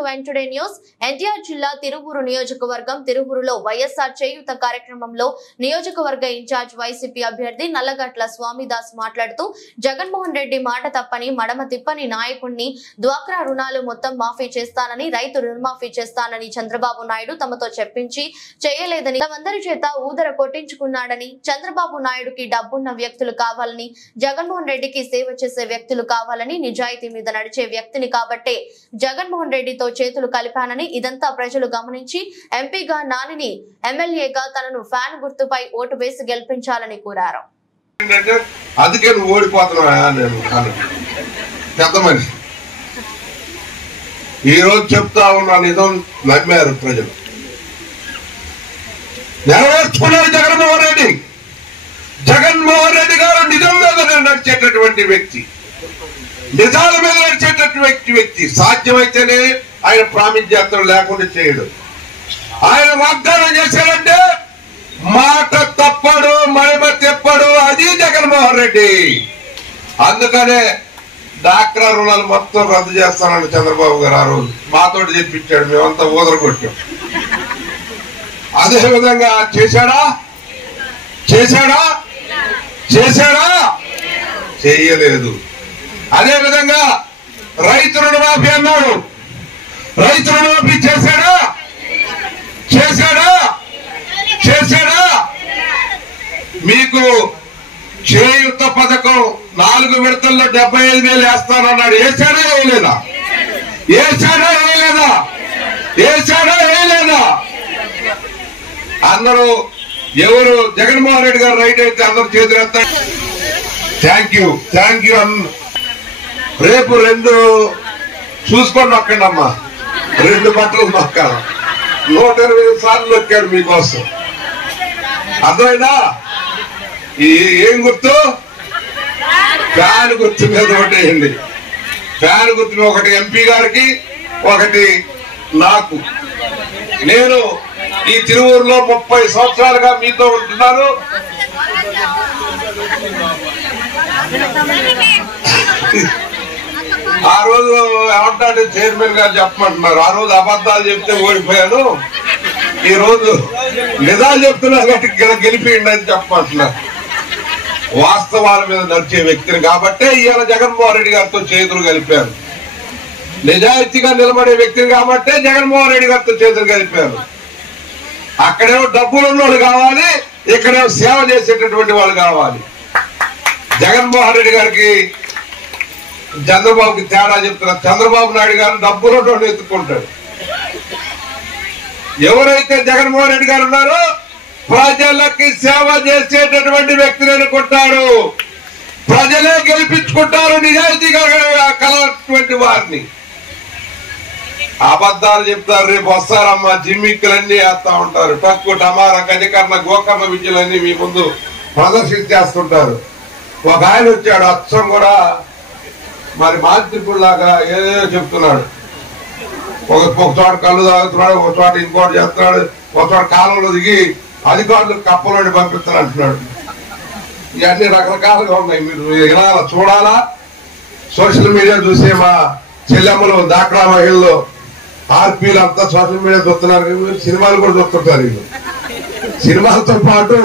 Welcome to today news. NTR జిల్లా తిరువూరు నియోజకవర్గం తిరువూరులో వైఎస్ఆర్ చేయూత కార్యక్రమంలో నియోజకవర్గ ఇన్ఛార్జ్ వైసీపీ అభ్యర్థి నల్లగట్ల స్వామిదాస్ మాట్లాడుతూ జగన్మోహన్ రెడ్డి మాట తప్పని మడమ తిప్పని నాయకుడిని, డ్వాక్రా రుణాలు మొత్తం మాఫీ చేస్తానని, రైతు రుణమాఫీ చేస్తానని చంద్రబాబు నాయుడు తమతో చెప్పించి చేయలేదని, తమందరి చేత ఊదర కొట్టించుకున్నాడని, చంద్రబాబు నాయుడుకి డబ్బున్న వ్యక్తులు కావాలని, జగన్మోహన్ రెడ్డికి సేవ చేసే వ్యక్తులు కావాలని, నిజాయితీ మీద నడిచే వ్యక్తిని కాబట్టే జగన్మోహన్ రెడ్డితో చేతులు కలిపానని, ఇదంతా ప్రజలు గమనించి ఎంపీగా నానిని, ఎమ్మెల్యేగా తనను ఫ్యాన్ గుర్తుపై ఓటు వేసి గెలిపించాలని కోరారు. అందుకే నువ్వు ఓడిపోతున్నావు. ఈ రోజు చెప్తా ఉన్నా, నిజం నమ్మారు ప్రజలు, నెరవేర్చుకున్నారు జగన్మోహన్ రెడ్డి. జగన్మోహన్ రెడ్డి గారు నిజం మీద నడిచేటటువంటి వ్యక్తి, నిజాల మీద నడిచేటటువంటి వ్యక్తి. సాధ్యమైతేనే ఆయన ప్రామిస్ చేస్తాడు, లేకుండా చేయడు. ఆయన వాగ్దానం చేశాడంటే మాట తప్పడు, మహిమ తెప్పడు. అది జగన్మోహన్ రెడ్డి. అందుకనే డ్వాక్రా రుణాలు మొత్తం రద్దు చేస్తానని చంద్రబాబు గారు ఆ రోజు మాతోటి చెప్పించాడు. మేమంతా ఊదరగొట్టాం. అదే విధంగా చేశాడా చేశాడా చేశాడా చేయలేదు. అదే విధంగా రైతు రుణమాఫీ అన్నాడు. రైతు రుణమాఫీ చేశాడా చేశాడా చేశాడా? మీకు చేయూత పథకం 4 విడతల్లో 75,000 వేస్తానన్నాడు. వేసాడా వేయలేదా? వేసాడా వేయలేదా? వేసాడా వేయలేదా? అందరూ ఎవరు జగన్మోహన్ రెడ్డి గారు రైట్ అయితే అందరూ చేతులెత్తారు. థ్యాంక్ యూ రేపు 2 చూసుకోండి నొక్కండి అమ్మా. 2 బట్టలు నొక్కాలి. 120 సార్లు నొక్కాడు మీకోసం. అర్థమైనా? ఏం గుర్తు? ఫ్యాన్ గుర్తు మీద ఒకటేయండి. ఫ్యాన్ గుర్తు ఒకటి ఎంపీ గారికి, ఒకటి నాకు. నేను ఈ తిరువూరులో 30 సంవత్సరాలుగా మీతో ఉంటున్నాను. ఆ రోజు ఏమంటాడు చైర్మన్ గారు చెప్పమంటున్నారు. ఆ రోజు అబద్ధాలు చెప్తే ఓడిపోయాను, ఈ రోజు నిజాలు చెప్తున్నారు కాబట్టి గెలిపియండి అని చెప్పమంటున్నారు. వాస్తవాల మీద నడిచే వ్యక్తిని కాబట్టే ఇవాళ జగన్మోహన్ రెడ్డి గారితో చేతులు కలిపారు. నిజాయితీగా నిలబడే వ్యక్తిని కాబట్టే జగన్మోహన్ రెడ్డి గారితో చేతులు కలిపారు. అక్కడేమో డబ్బులు ఉన్నోళ్ళు కావాలి, ఇక్కడేమో సేవ చేసేటటువంటి వాళ్ళు కావాలి. జగన్మోహన్ రెడ్డి గారికి చంద్రబాబుకి తేడా చెప్తున్నారు. చంద్రబాబు నాయుడు గారు డబ్బులు ఎత్తుకుంటాడు. ఎవరైతే జగన్మోహన్ రెడ్డి గారు ఉన్నారో ప్రజలకి సేవ చేసేటటువంటి వ్యక్తిని అనుకుంటారు. ప్రజలే గెలిపించుకుంటారు నిజాయితీగా కలటువంటి వారిని. అబద్ధాలు చెప్తారు. రేపు వస్తారమ్మా, జిమ్మిక్కులన్నీ వేస్తా ఉంటారు. టక్కు టమార గజకర్ణ గోకర్ణ విద్యలన్నీ మీ ముందు ప్రదర్శించేస్తుంటారు. ఒక ఆయన వచ్చాడు, అచ్చం కూడా మరి మాంత్రికుడిలాగా ఏదో చెప్తున్నాడు. ఒక చోట కళ్ళు తాగుతున్నాడు, ఒక చోట ఇంకోటి చేస్తున్నాడు, ఒక చోట కాలంలో దిగి అధికారులు కప్పలోని పంపిస్తాను అంటున్నాడు. ఇవన్నీ రకరకాలుగా ఉన్నాయి. మీరు వినాలా, చూడాలా. సోషల్ మీడియా చూసే మా చెల్లెమ్మలు, డ్వాక్రా మహిళలు, ఆర్పీలు అంతా సోషల్ మీడియా చూస్తున్నారు. సినిమాలు కూడా చూస్తుంటారు. వీళ్ళు సినిమాలతో పాటు